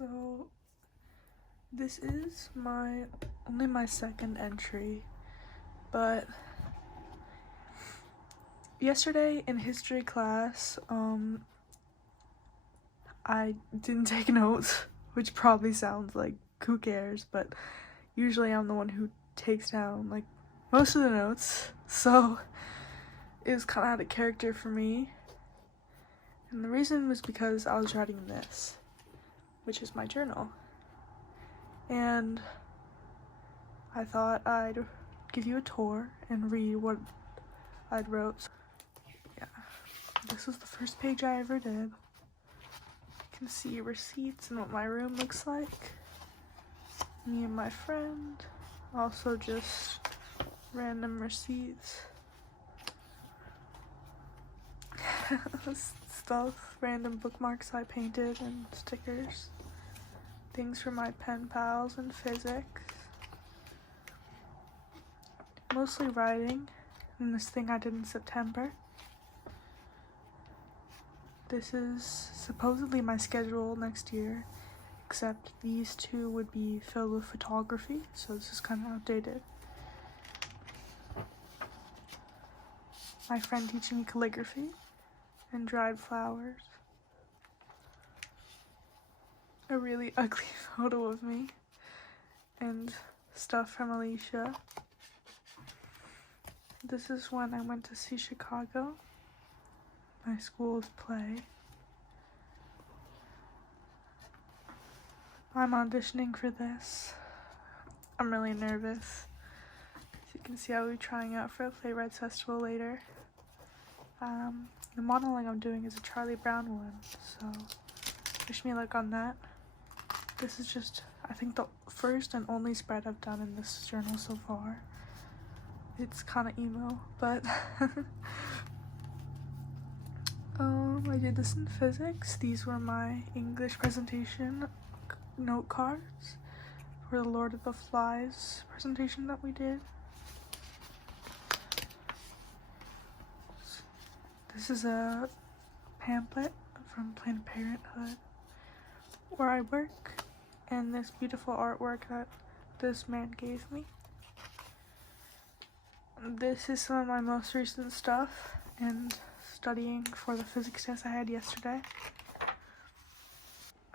So this is only my second entry, but yesterday in history class, I didn't take notes, which probably sounds like who cares, but usually I'm the one who takes down like most of the notes, so it was kind of out of character for me. And the reason was because I was writing this, which is my journal, and I thought I'd give you a tour and read what I'd wrote. Yeah, this was the first page I ever did. You can see receipts and what my room looks like. Me and my friend. Also just random receipts. Stuff, random bookmarks I painted and stickers. Things for my pen pals in physics. Mostly writing. And this thing I did in September. This is supposedly my schedule next year, except these two would be filled with photography, so this is kind of outdated. My friend teaching me calligraphy and dried flowers. A really ugly photo of me and stuff from Alicia. This is when I went to see Chicago, my school's play. I'm auditioning for this. I'm really nervous. As you can see, I'll be trying out for a playwrights festival later. The modeling I'm doing is a Charlie Brown one, so wish me luck on that. This is just, I think, the first and only spread I've done in this journal so far. It's kind of emo, but I did this in physics. These were my English presentation note cards for the Lord of the Flies presentation that we did. This is a pamphlet from Planned Parenthood where I work, and this beautiful artwork that this man gave me. This is some of my most recent stuff and studying for the physics test I had yesterday.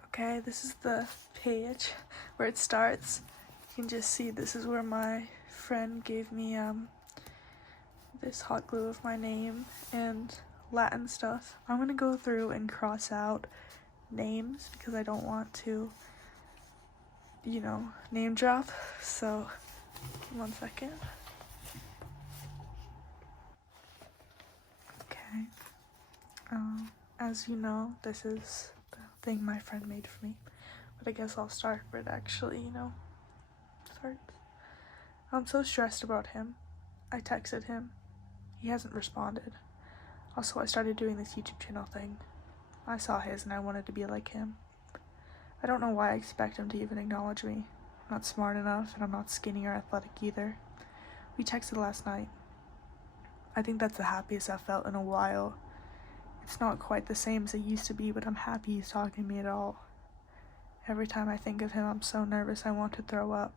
Okay, this is the page where it starts. You can just see this is where my friend gave me this hot glue of my name and Latin stuff. I'm gonna go through and cross out names because I don't want to, name drop. So, 1 second. Okay. As you know, this is the thing my friend made for me. But I guess I'll start where it actually, starts. I'm so stressed about him. I texted him. He hasn't responded. Also, I started doing this YouTube channel thing. I saw his and I wanted to be like him. I don't know why I expect him to even acknowledge me. I'm not smart enough and I'm not skinny or athletic either. We texted last night. I think that's the happiest I've felt in a while. It's not quite the same as it used to be, but I'm happy he's talking to me at all. Every time I think of him, I'm so nervous I want to throw up.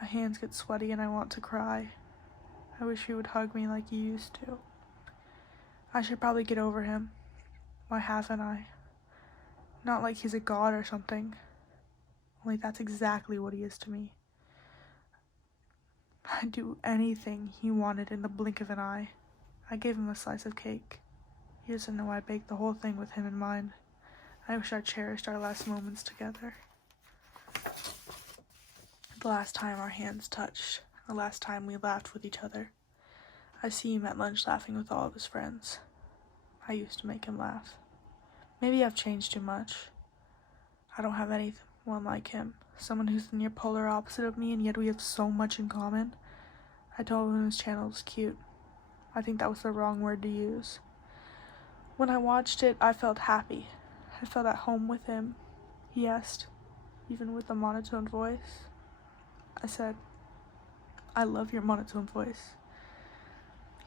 My hands get sweaty and I want to cry. I wish he would hug me like he used to. I should probably get over him. Why haven't I? Not like he's a god or something. Only that's exactly what he is to me. I'd do anything he wanted in the blink of an eye. I gave him a slice of cake. He doesn't know I baked the whole thing with him in mind. I wish I cherished our last moments together. The last time our hands touched. The last time we laughed with each other. I see him at lunch laughing with all of his friends. I used to make him laugh. Maybe I've changed too much. I don't have anyone like him. Someone who's the near polar opposite of me, and yet we have so much in common. I told him his channel was cute. I think that was the wrong word to use. When I watched it, I felt happy. I felt at home with him. He asked, even with a monotone voice. I said, I love your monotone voice.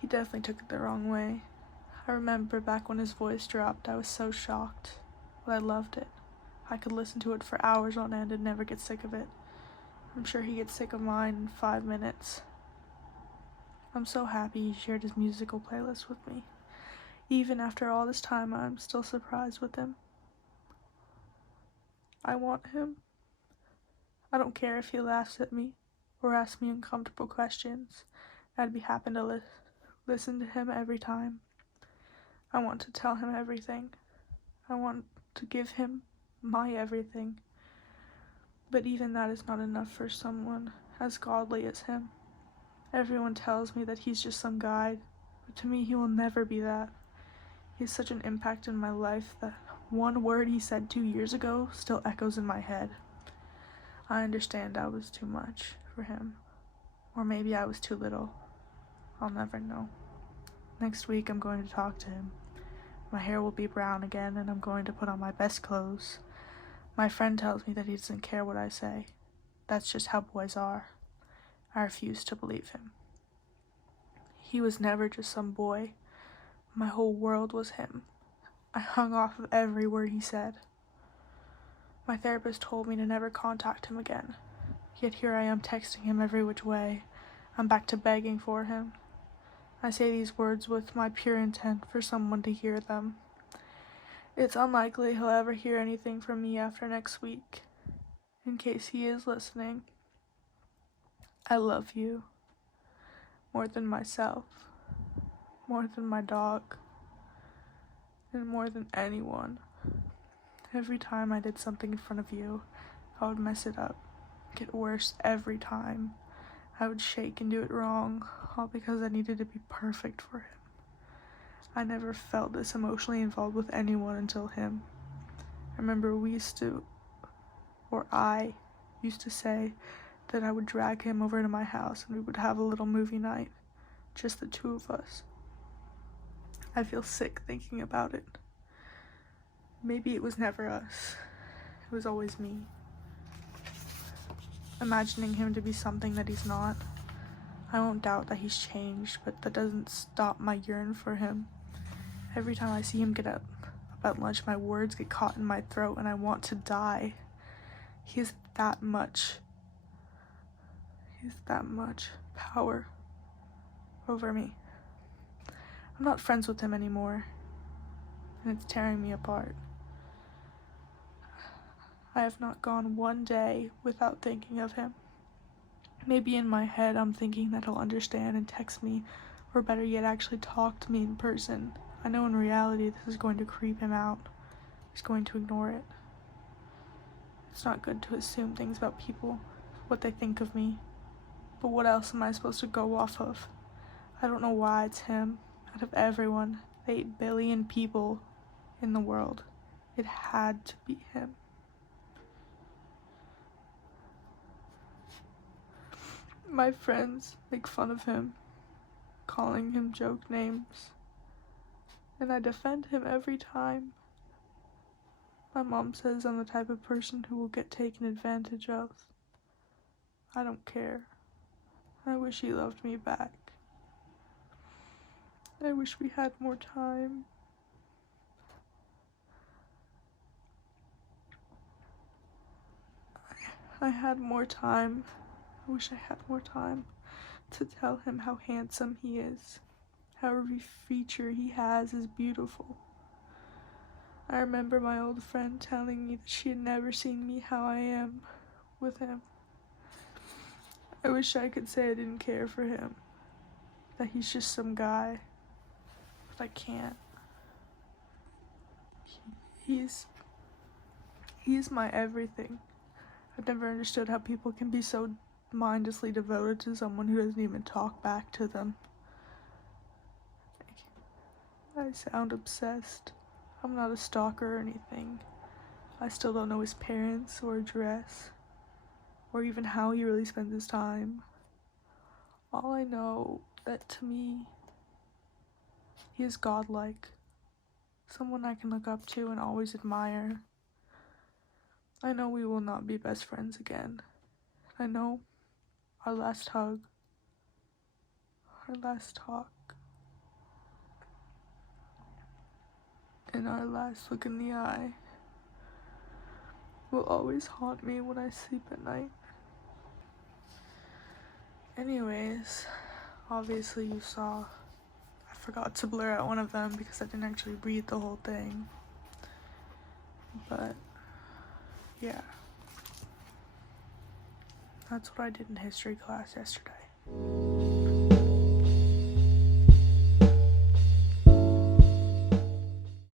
He definitely took it the wrong way. I remember back when his voice dropped, I was so shocked, but I loved it. I could listen to it for hours on end and never get sick of it. I'm sure he gets sick of mine in 5 minutes. I'm so happy he shared his musical playlist with me. Even after all this time, I'm still surprised with him. I want him. I don't care if he laughs at me or asks me uncomfortable questions. I'd be happy to listen to him every time. I want to tell him everything. I want to give him my everything. But even that is not enough for someone as godly as him. Everyone tells me that he's just some guy, but to me he will never be that. He has such an impact in my life that one word he said 2 years ago still echoes in my head. I understand I was too much for him. Or maybe I was too little. I'll never know. Next week I'm going to talk to him. My hair will be brown again and I'm going to put on my best clothes. My friend tells me that he doesn't care what I say. That's just how boys are. I refuse to believe him. He was never just some boy. My whole world was him. I hung off of every word he said. My therapist told me to never contact him again. Yet here I am texting him every which way. I'm back to begging for him. I say these words with my pure intent for someone to hear them. It's unlikely he'll ever hear anything from me after next week. In case he is listening, I love you. More than myself. More than my dog. And more than anyone. Every time I did something in front of you, I would mess it up. Get worse every time. I would shake and do it wrong, all because I needed to be perfect for him. I never felt this emotionally involved with anyone until him. I remember I used to say that I would drag him over to my house and we would have a little movie night, just the two of us. I feel sick thinking about it. Maybe it was never us. It was always me. Imagining him to be something that he's not. I won't doubt that he's changed, but that doesn't stop my yearn for him. Every time I see him get up at lunch, my words get caught in my throat and I want to die. He has that much power over me. I'm not friends with him anymore, and it's tearing me apart. I have not gone one day without thinking of him. Maybe in my head I'm thinking that he'll understand and text me, or better yet, actually talk to me in person. I know in reality this is going to creep him out. He's going to ignore it. It's not good to assume things about people, what they think of me. But what else am I supposed to go off of? I don't know why it's him. Out of everyone, the 8 billion people in the world, it had to be him. My friends make fun of him, calling him joke names, and I defend him every time. My mom says I'm the type of person who will get taken advantage of. I don't care. I wish he loved me back. I wish we had more time. I had more time. I wish I had more time to tell him how handsome he is. How every feature he has is beautiful. I remember my old friend telling me that she had never seen me how I am with him. I wish I could say I didn't care for him, that he's just some guy, but I can't. He's my everything. I've never understood how people can be so mindlessly devoted to someone who doesn't even talk back to them. I sound obsessed. I'm not a stalker or anything. I still don't know his parents or address, or even how he really spends his time. All I know that to me, he is godlike. Someone I can look up to and always admire. I know we will not be best friends again. I know our last hug, our last talk, and our last look in the eye will always haunt me when I sleep at night. Anyways, obviously you saw I forgot to blur out one of them because I didn't actually read the whole thing. But yeah, that's what I did in history class yesterday.